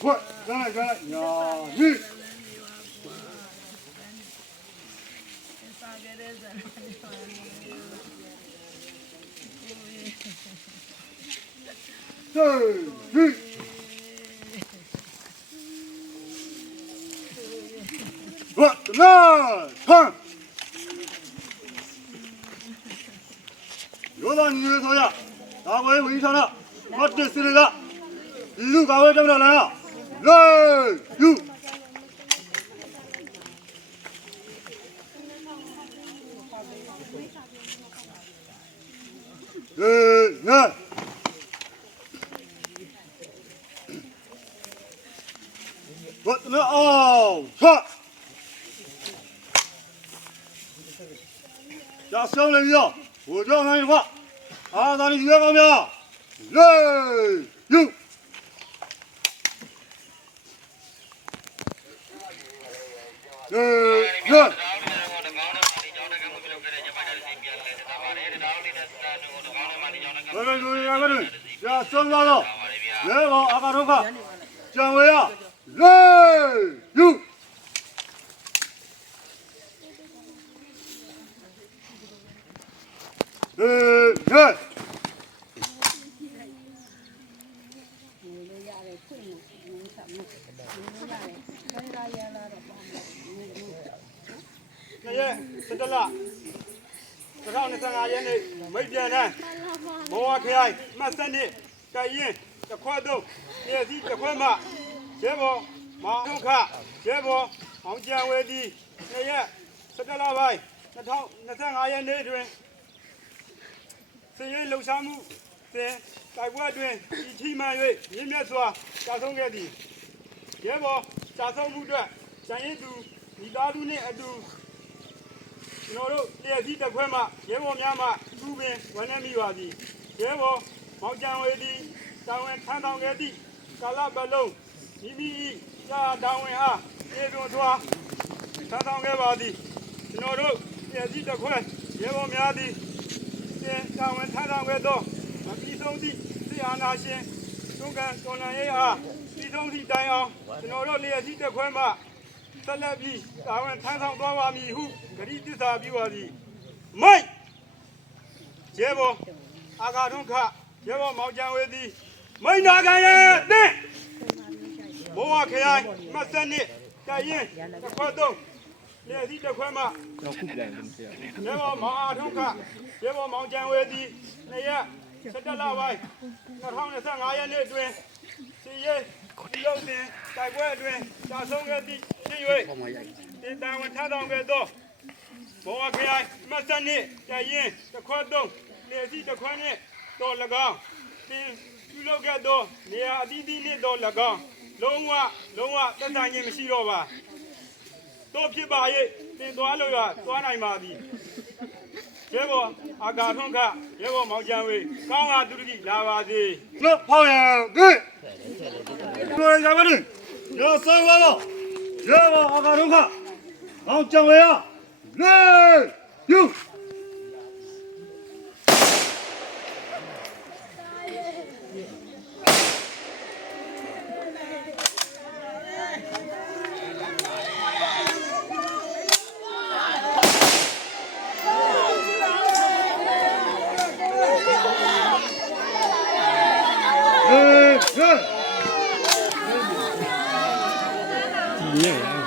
快，来来，呀，你。我来看，有的你说呀，大会会上了，我这是那个，路大会怎么来了？来，有。来。我们哦，看，加上了一样，我这样看一块，咱的约高标，来有。来。加上了，来往阿卡头看，讲位啊，来有。来。这个啦，这上的3年内没变呢，我开马3年，改印这块东，也是这块嘛，结果马路卡，结果黄江外地那些这个老板，那3年内တွင်စည်ရေးလှုပ်ရှားမှုစဉ်တိုက်ပွဲအတွင်းဒီထိမှန်၍မြင့်မြတ်စွာကြာဆုံးခဲ့သည်ရဲဘော်ကြာဆုံးမှုအတွက်ကျန်ရည်သူမိသားစုနှင့်အတူကျွန်တော်တို့လျက်စီးတစ်ခွဲမှရဲဘော်များမှသူပင်ဝန်နေမိပါသည်ရဲဘော်မောင်ကျန်ဝေသည်တာဝန်ထမ်းဆောင်ခဲ့သည့်ကာလပတ်လုံးမိမိ၏ကြာတာဝန်အားကျေပွန်စွာထမ်းဆောင်ခဲ့ပါသည်ကျွန်တော်တို့လျက်စီးတစ်ခွဲရဲဘော်များသည်တာဝန်ထမ်းဆောင်ခဲ့သောမပြီးဆုံးသည့်စစ်အာဏာရှင်တွန်းကန်တော်လှန်ရေးအားပြီးဆုံးသည့်တိုင်အောင်ကျွန်တော်တို့လျက်စီးတစ်ခွဲမှဆက်လက်ပြီးတာဝန်ထမ်းဆောင်သွားပါမည်ဟုဂရုတစ္ဆာပြုပါသည်မိုက်ရဲဘော်အာဃာထွန်းခရဲဘော်မောင်ကျန်ဝေသည်မိန်နာခံရဲ့တဲ့ဘောဝခရိုင်မတ်စနစ်တိုင်ရင်တစ်ခွဲသုံးလျက်စီးတစ်ခွဲမှရဲဘော်မောင်အားထွန်းခရဲဘော်မောင်ကျန်ဝေသည်2ရက်17လပိုင်း2025ရက်နေ့တွင်စီရေးဒီလုံးတင်တိုက်ပွဲအတွင်းကြာဆုံးခဲ့သည့်ဖြစ်၍တင်တာဝန်ထမ်းဆောင်ခဲ့သောဘောဝခရိုင်မတ်စနစ်တိုင်ရင်တစ်ခွဲသုံးလျက်စီးတစ်ခွဲနှင့်တော်၎င်းတင်ပြုလုပ်ခဲ့သောနေရာအသီးသီးနှင့်တော်၎င်းလုံးဝသက်ဆိုင်ခြင်းမရှိတော့ပါတို့ဖြစ်ပါ၍တင်သွားလို့ရသွားနိုင်ပါသည်ရဲဘော်အာဃာထွန်းခရဲဘော်မောင်ကျန်ဝေကောင်းရာသူတိလာပါစေလို့ဖောက်ရကဲတို့ရပါလိမ့်ရောဆောင်းပါတော့ရဲဘော်အာဃာထွန်းခမောင်ကျန်ဝေရလေယူYeah.